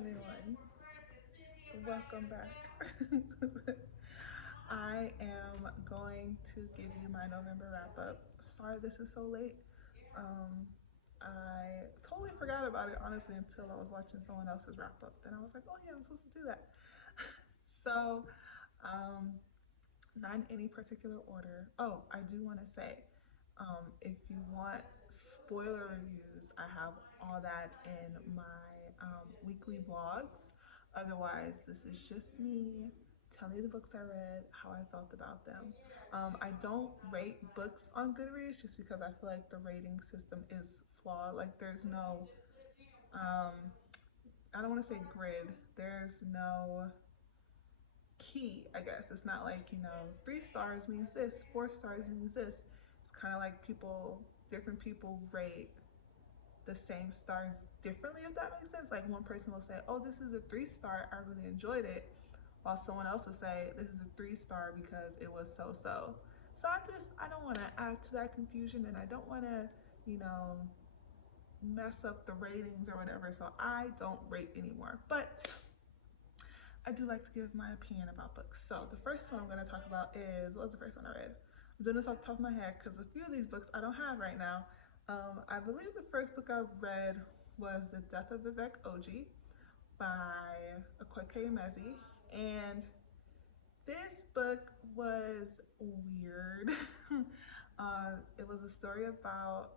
everyone, welcome back. I am going to give you my November wrap up. Sorry this is so late. Um, I totally forgot about it honestly until I was watching someone else's wrap up. Then I was like, oh yeah, I'm supposed to do that. So, um, not in any particular order. Oh, I do want to say, if you want spoiler reviews, I have all that in my weekly vlogs. Otherwise, this is just me telling you the books I read, how I felt about them. I don't rate books on Goodreads just because I feel like the rating system is flawed. Like, there's no, um, I don't want to say grid, there's no key, I guess. It's not like, 3 stars means this, 4 stars means this. It's kind of like different people rate the same stars differently, if that makes sense. Like one person will say, oh, this is a 3 star, I really enjoyed it, while someone else will say, this is a 3 star because it was so so. So I don't want to add to that confusion, and I don't want to, you know, mess up the ratings or whatever. So I don't rate anymore. But I do like to give my opinion about books. So the first one I'm going to talk about is, what was the first one I read? I'm doing this off the top of my head because a few of these books I don't have right now. I believe the first book I read was The Death of Vivek Oji by Akweke Emezi. And this book was weird. It was a story about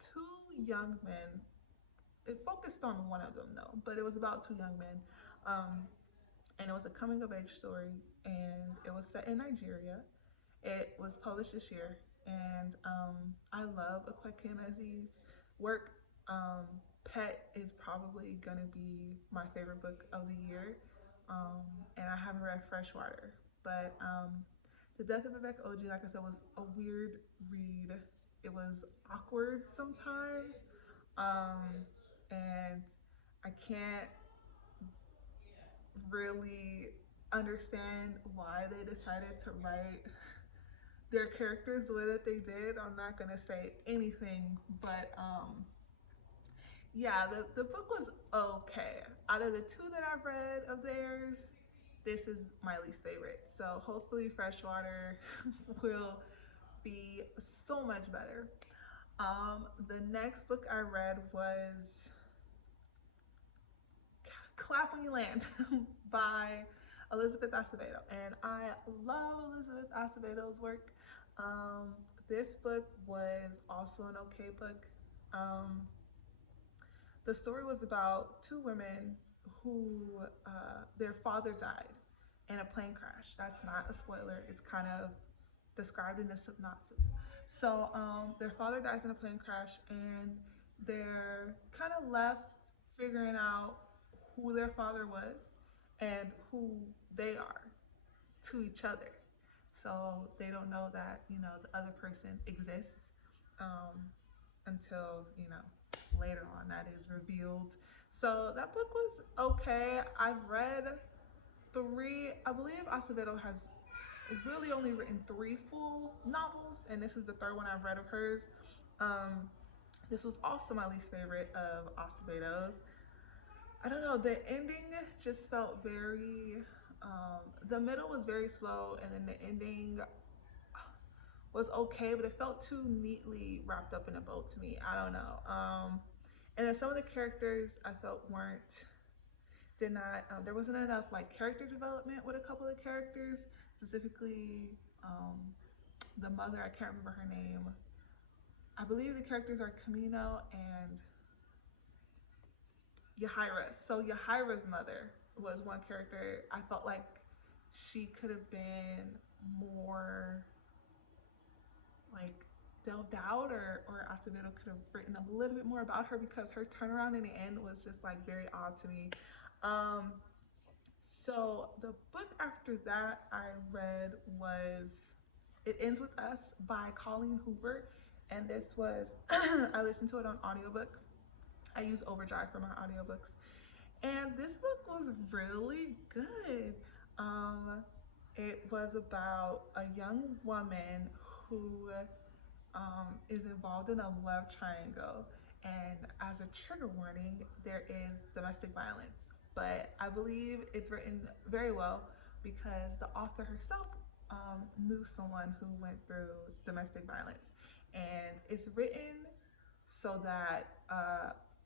two young men. It focused on one of them though, but it was about two young men. And it was a coming of age story, and it was set in Nigeria. It was published this year, and I love Akweke Emezi's work. Pet is probably gonna be my favorite book of the year, and I haven't read Freshwater, but The Death of Vivek Oji, like I said, was a weird read. It was awkward sometimes, and I can't really understand why they decided to write their characters the way that they did. I'm not gonna say anything, but yeah, the book was okay. Out of the two that I've read of theirs, this is my least favorite. So hopefully Freshwater will be so much better. The next book I read was Clap When You Land by Elizabeth Acevedo, and I love Elizabeth Acevedo's work. This book was also an okay book. Um, the story was about two women who their father died in a plane crash. That's not a spoiler. It's kind of described in the synopsis. So their father dies in a plane crash, and they're kind of left figuring out who their father was and who they are to each other. So they don't know that, the other person exists, until, later on that is revealed. So that book was okay. I've read three, I believe Acevedo has really only written 3 full novels, and this is the third one I've read of hers. Um, this was also my least favorite of Acevedo's. I don't know, the ending just felt very, the middle was very slow, and then the ending was okay, but it felt too neatly wrapped up in a bow to me. I don't know. And then some of the characters I felt did not, there wasn't enough like character development with a couple of characters, specifically the mother, I can't remember her name. I believe the characters are Camino and Yahira. So Yahira's mother was one character I felt like she could have been more like delved out, or Acevedo could have written a little bit more about her, because her turnaround in the end was just like very odd to me. Um, so the book after that I read was It Ends With Us by Colleen Hoover, and this was I listened to it on audiobook. I use Overdrive for my audiobooks. And this book was really good. It was about a young woman who is involved in a love triangle. And as a trigger warning, there is domestic violence. but I believe it's written very well because the author herself knew someone who went through domestic violence, and it's written so that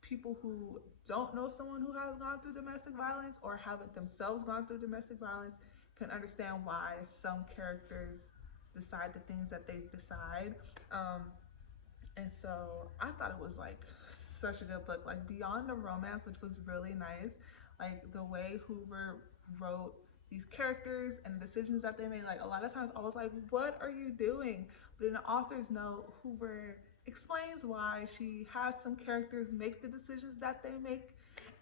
people who don't know someone who has gone through domestic violence or haven't themselves gone through domestic violence can understand why some characters decide the things that they decide. Um, and so I thought it was like such a good book, like beyond the romance, which was really nice. Like the way Hoover wrote these characters and the decisions that they made. Like a lot of times I was like, what are you doing? But in the author's note, Hoover explains why she has some characters make the decisions that they make.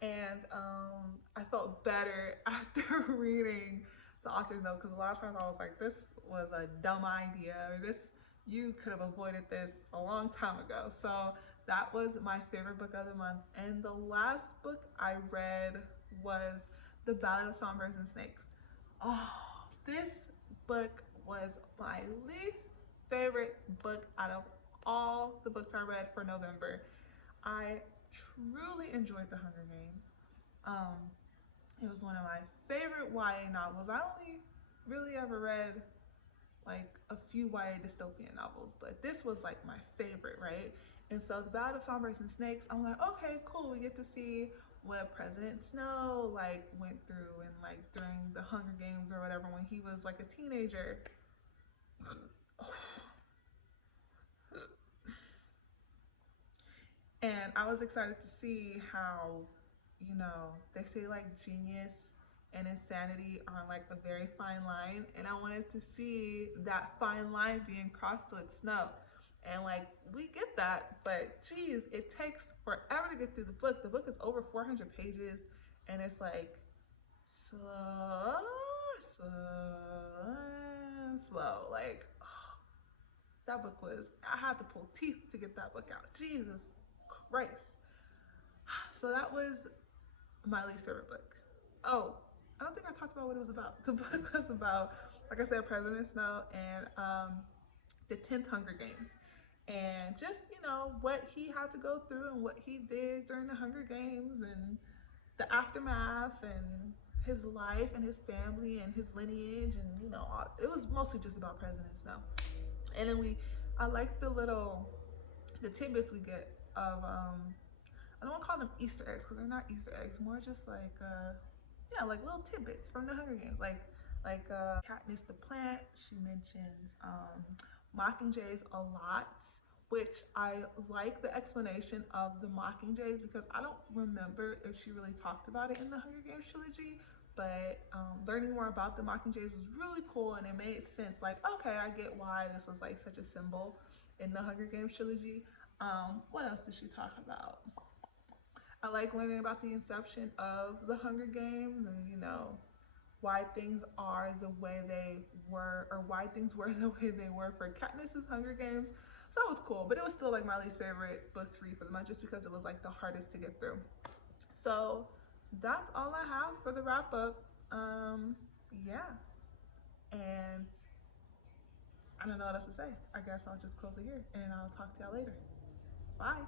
And I felt better after reading the author's note because a lot of times I was like, this was a dumb idea, or this you could have avoided this a long time ago. So that was my favorite book of the month. And the last book I read was The Ballad of Songbirds and Snakes. Oh, this book was my least favorite book out of all the books I read for November. I truly enjoyed The Hunger Games. Um, it was one of my favorite YA novels. I only really ever read like a few YA dystopian novels, but this was like my favorite, right? And so the Ballad of Songbirds and Snakes, I'm like, okay, cool. We get to see what President Snow like went through and like during the Hunger Games or whatever when he was like a teenager. And I was excited to see how, they say like genius and insanity are like a very fine line. And I wanted to see that fine line being crossed with Snow. And like, we get that, but geez, it takes forever to get through the book. The book is over 400 pages, and it's like slow, slow, slow. Like, oh, that book was, I had to pull teeth to get that book out. Jesus Christ. So that was my least favorite book. Oh, I don't think I talked about what it was about. The book was about, like I said, President Snow and the 10th Hunger Games. And just, what he had to go through and what he did during the Hunger Games and the aftermath and his life and his family and his lineage and, it was mostly just about President Snow. And then I like the tidbits we get of, I don't want to call them Easter eggs because they're not Easter eggs, more just like, yeah, like little tidbits from the Hunger Games, like Katniss the plant. She mentions mockingjays a lot, which I like the explanation of the mockingjays because I don't remember if she really talked about it in the Hunger Games trilogy. But learning more about the mockingjays was really cool, and it made sense. Like, okay, I get why this was like such a symbol in the Hunger Games trilogy. What else did she talk about? I like learning about the inception of the Hunger Games and, why things are the way they were, or why things were the way they were for Katniss's Hunger Games. So that was cool, but it was still like my least favorite book to read for the month just because it was like the hardest to get through. So that's all I have for the wrap up. Yeah. And I don't know what else to say. I guess I'll just close it here and I'll talk to y'all later. Bye.